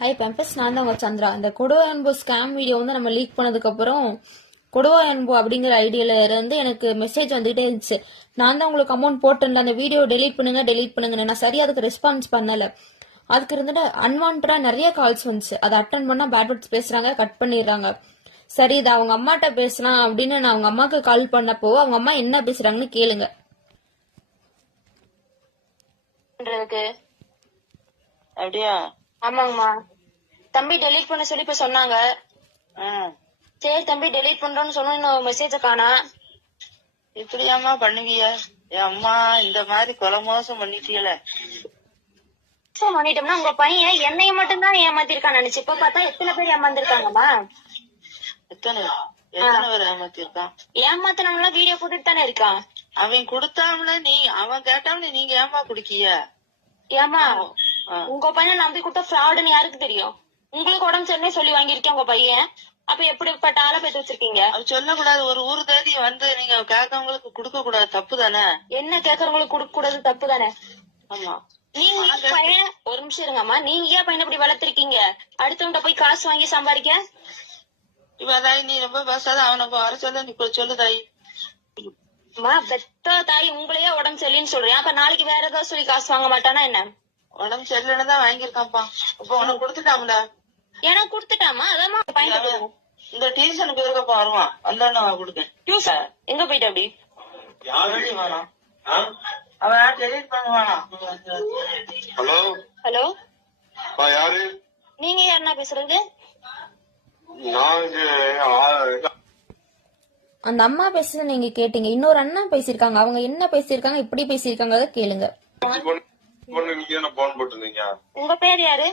Hi பேம்பஸ், நான் தான் உங்க சந்திரா. இந்த கொடுவா அன்பு ஸ்கேம் வீடியோ வந்து நம்ம லீக் பண்ணதுக்கு அப்புறம் கொடுவா அன்பு அப்படிங்கிற ஐடியில இருந்து எனக்கு மெசேஜ் வந்துகிட்டே இருந்துச்சு. நான் தான் உங்களுக்கு அமௌண்ட் போட்டேன்ல, அந்த வீடியோ டெலீட் பண்ணுங்க. நான் சரியா அதுக்கு ரெஸ்பான்ஸ் பண்ணல. அதுக்கு இருந்துட்டு அன்வான்டா நிறைய கால்ஸ் வந்துச்சு. அதை அட்டன் பண்ணா பேட் வேர்ட்ஸ் பேசுறாங்க, கட் பண்ணிடுறாங்க. சரி, இது அவங்க அம்மாட்ட பேசலாம் அப்படின்னு நான் அவங்க அம்மாக்கு கால் பண்ணப்போ அவங்க அம்மா என்ன பேசுறாங்கன்னு கேளுங்க. அப்படியா? ஆமாங்கம்மா. தம்பி டெலீட் பண்ண சொல்லி இப்ப சொன்னாங்க. சரி தம்பி டெலீட் பண்றோம்னு சொன்ன மெசேஜ காணா. இப்படியாமா பண்ணுவிய? என் அம்மா இந்த மாதிரி கொலை மோசம் பண்ணிட்டீல. பண்ணிட்டோம்னா உங்க பையன் என்னைய மட்டும் தான் ஏமாத்திருக்கான்னு நினைச்சு இப்ப பார்த்தா எத்தனை பேர் ஏமாந்துருக்காங்கம்மா. எத்தனை பேர் ஏமாத்திருக்கான்? ஏமாத்தினவங்கள வீடியோ போட்டுட்டு தானே இருக்கான். அவன் கொடுத்தாமல அவன் கேட்டாமல நீங்க ஏமா குடுக்கிய? ஏமா உங்க பையன் நம்பி கொடுத்த ஃப்ராடுன்னு யாருக்கு தெரியும்? உங்களுக்கு உடம்பு சரினே சொல்லி வாங்கியிருக்கேன் உங்க பையன். அப்ப எப்படிப்பட்ட ஆளை பேத்து வச்சிருக்கீங்க? அது சொல்லக்கூடாது. ஒரு ஊர் தேடி வந்து நீங்க கேட்கவங்களுக்கு குடுக்க கூடாது, தப்பு தானே? என்ன கேட்கறவங்களுக்கு கொடுக்க கூடாது, தப்பு தானே? ஆமா. நீங்க பையன் ஒரு நிமிஷம் இருங்கம்மா. நீங்க ஏன் பையனை இப்படி வளர்த்திருக்கீங்க? அடுத்தவங்க போய் காசு வாங்கி சம்பாதிக்க. இப்ப தாய் நீ ரொம்ப பேசாத, அவனை வர சொல்ல நீ சொல்லு தாய். பெத்த தாய் உங்களையே உடம்பு சரியின்னு சொல்றேன். அப்ப நாளைக்கு வேற ஏதாவது சொல்லி காசு வாங்க மாட்டானா என்ன? உடம்பு சரியில்லைன்னு தான் வாங்கியிருக்கான்ப்பா. இப்ப உனக்கு கொடுத்துட்டாம்ல. எனக்கு கொடுத்துட்டாமா? அதான் பையன் இந்த டியூஷனுக்கு இருக்கப்பா வருவான், வந்தானே கொடுக்கேன். டியூஷன் எங்க போயிட்டு அப்படி யாரும் வேணாம், அவன் டெலிட் பண்ணுவானா? ஹலோ ஹலோ, யாரு? நீங்க யாருன்னா பேசுறது? நான் அந்த அம்மா பேசுறது நீங்க கேட்டீங்க. இன்னொரு அண்ணா பேசியிருக்காங்க. அவங்க என்ன பேசியிருக்காங்க, எப்படி பேசியிருக்காங்க அதை கேளுங்க. பொண்ணு நீங்க என்ன போன் போட்டுருந்தீங்க? உங்க பேர் யாரு?